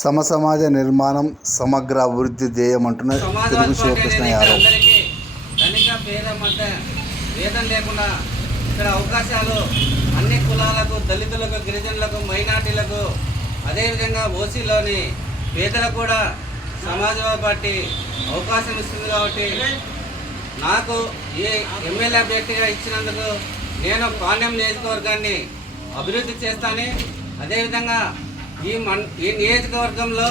సమసమాజ నిర్మాణం సమగ్ర అభివృద్ధి ధ్యేయం అంటున్న తెలుగు శివకృష్ణ యాదవ్. ధనిక పేద మధ్య భేదం లేకుండా ఇక్కడ అవకాశాలు అన్ని కులాలకు, దళితులకు, గిరిజనులకు, మైనార్టీలకు, అదేవిధంగా ఓసీలోని పేదలకు కూడా సమాజ్వాదీ పార్టీ అవకాశం ఇస్తుంది. కాబట్టి నాకు ఈ ఎమ్మెల్యే అభ్యర్థిగా ఇచ్చినందుకు నేను పాణ్యం నియోజకవర్గాన్ని అభివృద్ధి చేస్తాను. అదేవిధంగా ఈ నియోజకవర్గంలో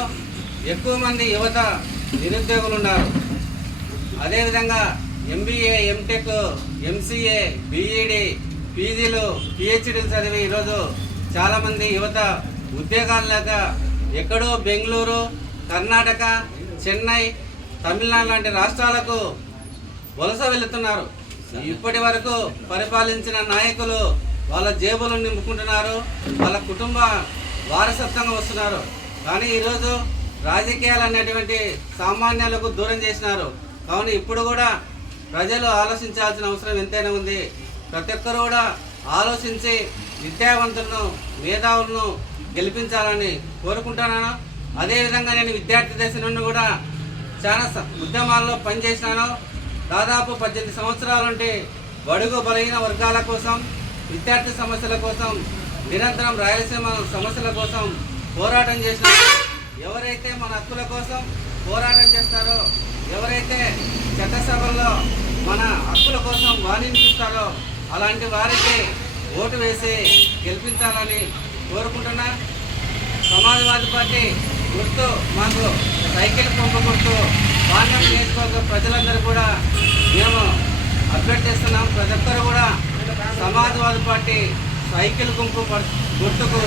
ఎక్కువ మంది యువత నిరుద్యోగులు ఉన్నారు. అదేవిధంగా ఎంబీఏ, ఎంటెక్, ఎంసీఏ, బీఈడి, పీజీలు, పిహెచ్డీలు చదివి ఈరోజు చాలామంది యువత ఉద్యోగాలు లేక ఎక్కడో బెంగళూరు, కర్ణాటక, చెన్నై, తమిళనాడు లాంటి రాష్ట్రాలకు వలస వెళుతున్నారు. ఇప్పటి వరకు పరిపాలించిన నాయకులు వాళ్ళ జేబులు నింపుకుంటున్నారు, వాళ్ళ కుటుంబ వారసత్వంగా వస్తున్నారు. కానీ ఈరోజు రాజకీయాలు అనేటువంటి సామాన్యులకు దూరం చేసినారు. కావున ఇప్పుడు కూడా ప్రజలు ఆలోచించాల్సిన అవసరం ఎంతైనా ఉంది. ప్రతి ఒక్కరు కూడా ఆలోచించి విద్యావంతులను, మేధావులను గెలిపించాలని కోరుకుంటున్నాను. అదేవిధంగా నేను విద్యార్థి దశ నుండి కూడా చాలా ఉద్యమాల్లో పనిచేసినాను. దాదాపు 18 సంవత్సరాల నుండి బడుగు బలహీన వర్గాల కోసం, విద్యార్థి సమస్యల కోసం, నిరంతరం రాయలసీమ సమస్యల కోసం పోరాటం చేసినారు. ఎవరైతే మన హక్కుల కోసం పోరాటం చేస్తారో, ఎవరైతే చట్టసభల్లో మన హక్కుల కోసం వాణినిపిస్తారో అలాంటి వారికి ఓటు వేసి గెలిపించాలని కోరుకుంటున్నా. సమాజ్వాదీ పార్టీ గుర్తు మాకు సైకిల్ పంపు గుర్తు. పాణ్యం నియోజకవర్గ ప్రజలందరూ కూడా మేము అభ్యర్థిస్తున్నాం. ప్రతి ఒక్కరు కూడా సమాజ్వాదీ పార్టీ సైకిల్ గుంపు గుర్తుకు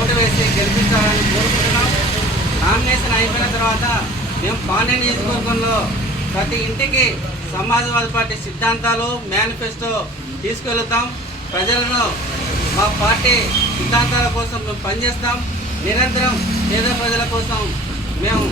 ఓటు వేసి గెలిపించాలని కోరుకుంటున్నాం. నామినేషన్ అయిపోయిన తర్వాత మేము పాణ్యం నియోజకవర్గంలో ప్రతి ఇంటికి సమాజ్వాదీ పార్టీ సిద్ధాంతాలు, మేనిఫెస్టో తీసుకెళ్తాం. ప్రజలను మా పార్టీ సిద్ధాంతాల కోసం మేము పనిచేస్తాం. నిరంతరం పేద ప్రజల కోసం మేము